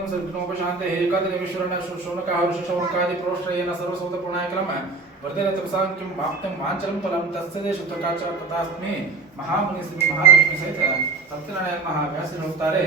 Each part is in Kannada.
शांत एकादशरण शौनकादि प्रोष्ठयेन सर्वसौत प्रणयक्रम वर्धन तपसां किं वाप्तं वाञ्छलं फलं तस्य शुद्धकाच तथास्मि महामुनि श्री महालक्ष्मी सहित ಸತ್ಯನಾರಾಯಣ ಮಹಾವ್ಯಾಸರು ಹೇಳ್ತಾರೆ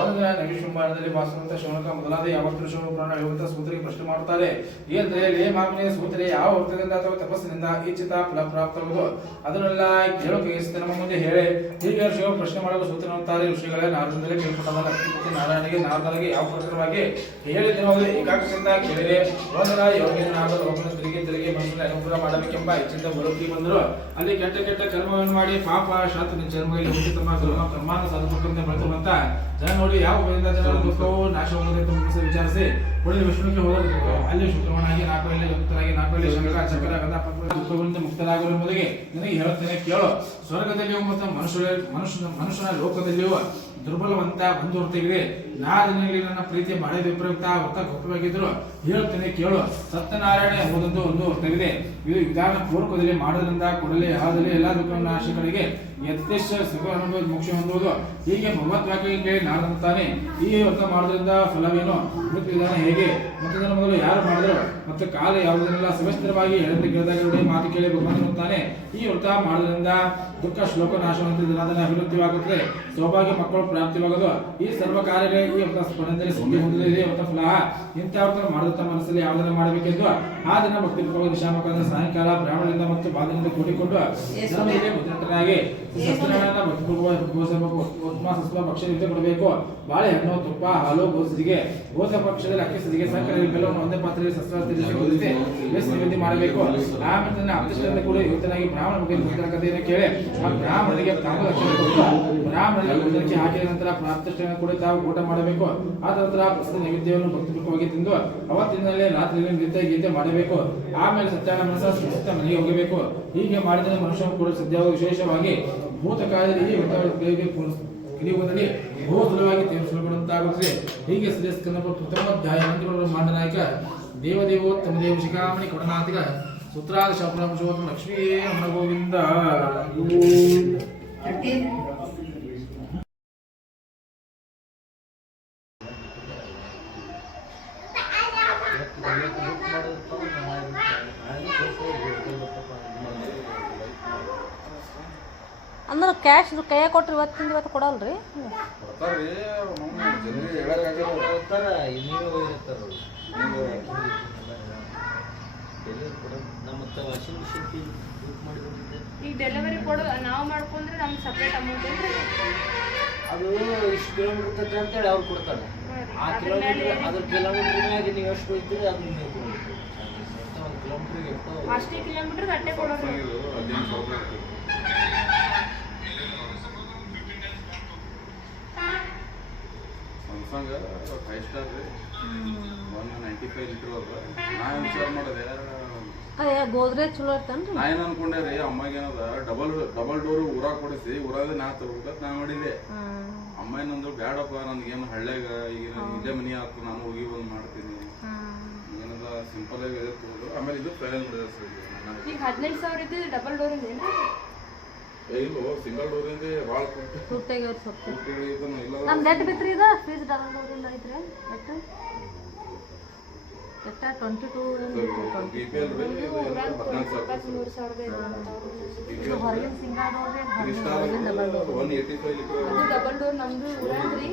ಒಂದು ದಿನ ನವಿಶುಂಭಾರದಲ್ಲಿ ವಾಸುವಂತ ಶೌನಕ ಮೊದಲಾದ ಯಾವ ಪುರುಷರು ಪ್ರಾಣ ಹೇಳುವಂತ ಸೂತ್ರಿಗೆ ಪ್ರಶ್ನೆ ಮಾಡುತ್ತಾರೆ ಏನಂದ್ರೆ ಲೇ ಮಾಮನೆ ಸೂತ್ರೆ ಯಾವ ವರ್ತದಿಂದ ಅಥವಾ ತಪಸ್ಸಿನಿಂದ ಇಚ್ಛಿತ ಫಲ ಪ್ರಾಪ್ತವಾಗುವುದು ಅದನ್ನೆಲ್ಲ ಕೇಳೋಕೆ ನಮ್ಮ ಮುಂದೆ ಹೇಳಿ ಹೀಗೆ ಋಷಿಗಳು ಪ್ರಶ್ನೆ ಮಾಡಲು ಸೂತ್ರ ಅಂತಾರೆ ಋಷಿಗಳೇ ನಾರದರಲ್ಲಿ ಕೇಳ್ಕೊಟ್ಟಾಗ ಲಕ್ಷ್ಮೀಪತಿ ನಾರಾಯಣಿಗೆ ನಾರದರಿಗೆ ಯಾವ ಪ್ರಕಾರವಾಗಿ ಹೇಳಿದ್ದೇನೋ ಏಕಾಗ್ರತೆಯಿಂದ ಕೇಳಿದರೆ ಒಂದರ ಯೋಗಿನಾದ ಲೋಕನ ತಿರುಗಿ ಮನುಷ್ಯನ ಅನುಗ್ರಹ ಮಾಡಬೇಕೆಂಬ ಇಚ್ಛಿತ ಬರುತ್ತಿ ಬಂದರು ಅಲ್ಲಿ ಕೆಟ್ಟ ಕರ್ಮವನ್ನು ಮಾಡಿ ಪಾಪ ಶಾಂತ ಜನ್ಮಗಳಿಗೆ ಹುಟ್ಟಿ ತಮ್ಮ ಕರ್ಮ ಸಾಧಕಂತೆ ಬಳಸುವಂತ ಜನ ನೋಡಿ ಯಾವ ಉಪಯೋಗದಿಂದ ಜನರ ದುಃಖವು ನಾಶವಾಗುತ್ತದೆ ವಿಚಾರಿಸಿ ಉಳಿದ ವಿಷ್ಣುವಿಗೆ ಹೋಗಬೇಕು ಅಲ್ಲಿ ಶುಕ್ರವನಾಗಿ ನಾಲ್ಕರಲ್ಲಿ ಯುಕ್ತರಾಗಿ ನಾಲ್ಕರಲ್ಲಿ ಶಂಕರ ಚಕ್ರ ಗದ ದುಃಖಗಳಿಂದ ಮುಕ್ತರಾಗುವ ಮೊದಲಿಗೆ ನನಗೆ ಹೇಳುತ್ತೇನೆ ಕೇಳು ಸ್ವರ್ಗದಲ್ಲಿಯೂ ಮತ್ತು ಮನುಷ್ಯನ ಲೋಕದಲ್ಲಿಯೂ ದುರ್ಬಲವಂತ ಒಂದು ಹೊರತೆಗಿದೆ ನಾರಿನಲ್ಲಿ ನನ್ನ ಪ್ರೀತಿಯ ಬಹಳ ವಿಪರೀತ ಹೊತ್ತ ಗೊಪ್ಪವಾಗಿದ್ರು ಹೇಳುತ್ತೇನೆ ಕೇಳು ಸತ್ಯನಾರಾಯಣ ಎಂಬುದೊಂದು ಒಂದು ಹೊರತೆಗಿದೆ ಇದು ವಿಧಾನ ಪೂರ್ವಕದಲ್ಲಿ ಮಾಡೋದ್ರಿಂದ ಕೂಡಲೇ ಯಾವುದಲ್ಲಿ ಎಲ್ಲಾ ದುಃಖ ನಾಶಗಳಿಗೆ ಯಥೇಷ್ಟ ಸುಖ ಅನುಭವ ಮೋಕ್ಷ ಹೊಂದುವುದು ಹೀಗೆ ಭಗವದ್ವಾಕ್ಯ ಕೇಳಿ ನಾರಂತಾನೆ ಈ ವ್ರತ ಮಾಡೋದ್ರಿಂದ ಫಲವೇನು ಮೃತ್ಯು ವಿಧಾನ ಹೇಗೆ ಮತ್ತು ಇದನ್ನು ಮೊದಲು ಯಾರು ಮಾಡಿದ್ರು ಮತ್ತು ಕಾಲ ಯಾವುದನ್ನೆಲ್ಲ ಸವಿಸ್ತರವಾಗಿ ಹೇಳಿದ ಕೇಳಿದಾಗ ಮಾತು ಕೇಳಿ ಭಗವಂತನುತ್ತಾನೆ ಈ ವ್ರತ ಮಾಡೋದ್ರಿಂದ ದುಃಖ ಶ್ಲೋಕ ನಾಶವಂತ ಅಭಿವೃದ್ಧಿವಾಗುತ್ತದೆ ಸೌಭಾಗ್ಯ ಮಕ್ಕಳು ಪ್ರಾಪ್ತಿವಾಗದು ಈ ಸರ್ವ ಕಾರ್ಯಗಳಿಗೆ ಈ ವ್ರತ ಸ್ಮರಣದಲ್ಲಿ ಸಿದ್ಧಿ ಹೊಂದಲಿದೆ ವ್ರತ ಫಲ ಇಂಥ ವ್ರತ ಮಾಡುತ್ತ ಮನಸ್ಸಲ್ಲಿ ಯಾವುದನ್ನು ಮಾಡಬೇಕೆಂದು ಆ ದಿನ ಭಕ್ತಿಪೂರ್ವಕ ನಿಶಾಮಕದ ಸಾಯಂಕಾಲ ಬ್ರಾಹ್ಮಣರಿಂದ ಮತ್ತು ಬಾಧದಿಂದ ಕೂಡಿಕೊಂಡು ಮುದ್ರಂತರಾಗಿ ಸತ್ಯನಾರಾಯಣ ಭಕ್ತಿಪೂರ್ವಕ ಭಕ್ಷ್ಯ ಕೊಡಬೇಕು ಬಾಳೆಹಣ್ಣು ತುಪ್ಪ ಹಾಲು ಗೋಸದಿಗೆ ಗೋಸ ಪಕ್ಷದಲ್ಲಿ ಅಕ್ಕಿ ಸದಿಗೆ ಸಕ್ಕರೆ ಬೆಲ್ಲವನ್ನು ಒಂದೇ ಪಾತ್ರೆಯಲ್ಲಿ ಸಸ್ಯ ನೈವೇದ್ಯ ಮಾಡಬೇಕು ಆಮೇಲೆ ತನ್ನ ಅಪ್ತಿಷ್ಟದಿಂದ ಕೂಡ ಯುವತನಾಗಿ ಬ್ರಾಹ್ಮಣ ಬಗ್ಗೆ ಕಥೆಯನ್ನು ಕೇಳಿ ಆ ಬ್ರಾಹ್ಮಣರಿಗೆ ತಾವು ಲಕ್ಷಣ ಕೊಟ್ಟು ಬ್ರಾಹ್ಮಣರಿಗೆ ಹಾಕಿದ ನಂತರ ಪ್ರಾಪ್ತಿಷ್ಟನ್ನು ಕೂಡ ತಾವು ಊಟ ಮಾಡಬೇಕು ಆ ನಂತರ ಪ್ರಸಿದ್ಧ ನೈವೇದ್ಯವನ್ನು ಭಕ್ತಿಪೂರ್ವಕವಾಗಿ ತಿಂದು ಅವತ್ತಿನಲ್ಲೇ ರಾತ್ರಿಯಲ್ಲಿ ನೃತ್ಯ ಗೀತೆ ಮಾಡಬೇಕು ಆಮೇಲೆ ಸತ್ಯನಾರಾಯಣ ಮನಸ್ಸ ಮನೆಗೆ ಹೋಗಬೇಕು ಹೀಗೆ ಮಾಡಿದರೆ ಮನುಷ್ಯನು ಕೂಡ ಸದ್ಯ ವಿಶೇಷವಾಗಿ ಭೂತಕಾಲದಲ್ಲಿ ಈ ಹಿಡಿಯುವುದರಲ್ಲಿ ಬಹು ಸುಲಭವಾಗಿ ತೀರಿಸಿಕೊಳ್ಳುವಂತಾಗುತ್ತದೆ ಹೀಗೆ ಪ್ರಥಮೋಧ್ಯಾಯ ಮಂತ್ರಗಳು ಮಾಂಡನಾಯಕ ದೇವದೇವೋತ್ತಮ ದೇವ ಶಿಖಾಮಣಿ ಕೊಡನಾಥಿಕ ಸೂತ್ರಾದ ಶಾಪುರಾಂಶೋತ್ತಮ ಲಕ್ಷ್ಮೀ ರಮಣ ಗೋವಿಂದ ಅಂದ್ರೆ ಕ್ಯಾಶ್ ಕೈಯಾಗ ಕೊಟ್ರಿ ಇವತ್ತು ಕೊಡಲ್ರಿ ಈಗ ಡೆಲಿವರಿ ಕೊಡೋ ನಾವು ಮಾಡ್ಕೊಂಡ್ರೆ ನಮ್ಗೆ ಸಪ್ರೇಟ್ ಅಮೌಂಟ್ ಏನ್ರಿ ಅದು ಇಷ್ಟು ಕಿಲೋಮೀಟರ್ ಅಂತೇಳಿ ಅವ್ರು ಕೊಡ್ತಾರೆ ಆ ಕಿಲೋಮೀಟರ್ ಅದ್ರ ಕಿಲೋಮೀಟರ್ ಮ್ಯಾಗೆ ನೀವು ಎಷ್ಟು ಹೋಗ್ತೀರಿ ಅದು ನೀವು ಕಿಲೋಮೀಟರ್ಗೆ ಅಷ್ಟೇ ಕಿಲೋಮೀಟರ್ ಅಟ್ಟೆ ಕೊಡೋರು ಸಂಸಂಗ 5 ಸ್ಟಾರ್ ರೀ 195 ಲೀಟರ್ ಅದ ನಾ ವಿಚಾರ ಮಾಡಿದೆ ಗೋದ್ರೇಜ್ ಚಲೋ ಇರ್ತೇನ್ರಿ ನಾ ಏನು ಅನ್ಕೊಂಡೆ ರೀ ಅಮ್ಮಗೆ ಏನದ ಡಬಲ್ ಡೋರ್ ಊರಾಗ ಕೊಡಿಸಿ ಊರಾಗ ನಾ ತಗೋಬೇಕಂತ ನಾ ಮಾಡಿದೆ ಅಮ್ಮ ಏನಂದ್ರು ಬೇಡಪ್ಪ ನನ್ಗೇನು ಹಳ್ಳ್ಯಾಗ ಈಗ ಇಲ್ಲೇ ಮನಿ ಆಯ್ತು ನಾನು ಹೋಗಿ ಒಂದು ಮಾಡ್ತೀನಿ ಏನದ ಸಿಂಪಲ್ ಆಗಿ ತಗೊಂಡು ಆಮೇಲೆ ಇದು ಫೈನಲ್ ಮಾಡಿದೆ ಸರ್ ಈಗ 15,000 ಇದ್ದು ಡಬಲ್ ಡೋರ್ ಇಂದೇನು ಇಲ್ಲೋ ಸಿಂಗಲ್ ಡೋರ್ ಇಂದ ಭಾಳ ಕುರ್ತೆಗೆ ಅವ್ರು ಸ್ವಲ್ಪ ಇಲ್ಲ ನಮ್ಮ ನೆಟ್ ಬಿತ್ರಿ ಇದು ಫೀಸ್ ಡಬಲ್ ಡೋರ್ ಇಂದ ಐತ್ರಿ ನೆಟ್ ಎಷ್ಟ 22 ಬಿಪಿಎಲ್ ರೀ ಇದು 14,000 ಹೊರಗಿನ ಸಿಂಗಲ್ ಡೋರ್ 185 ಲೀಟರ್ ಅದು ಡಬಲ್ ಡೋರ್ ನಮ್ದು ಊರಾಗ್ರಿ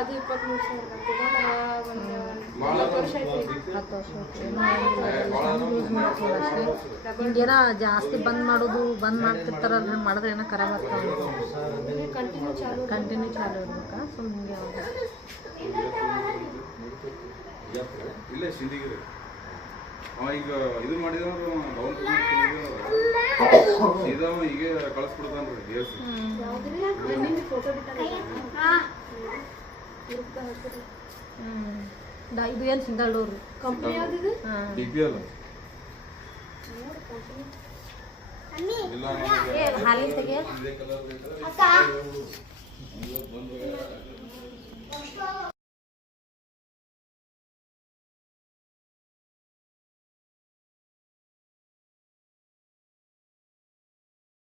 ಅದು 23,000 ಏನೋ ಜಾಸ್ತಿ ಬಂದ್ ಮಾಡ್ತಿರ್ತಾರಲ್ಲ ಹಂಗೆ ಮಾಡಿದ್ರೆ ಏನೋ ಖರಾಬ್ ಆಗ್ತಾವೆ ಕಂಟಿನ್ಯೂ ಚಾಲು ಇರ್ಬೇಕಾ ಸುಮ್ಮನೆ ಇಲ್ಲ ಸಿಂಧಿಗೆ ಅವ ಈಗ ಇದು ಮಾಡಿದ್ರೆ ಡೌನ್ ಸೀದಾ ಈಗ ಕಳಿಸ್ಬಿಡ್ತಾನ್ರಿ ಗೇರ್ಸ್ ಇದು ಏನು ಸಿಂಗಲ್ ಡೋರ್ ಕಂಪ್ನಿ ಯಾವ್ದಿದೆ ಬಿಪಿಎಲ್ ಇಲ್ಲ ಹಾಲಿನ ತೆಗೆ ಇದೇ ಕಲರ್ ಬೇಕಾದ್ರೆ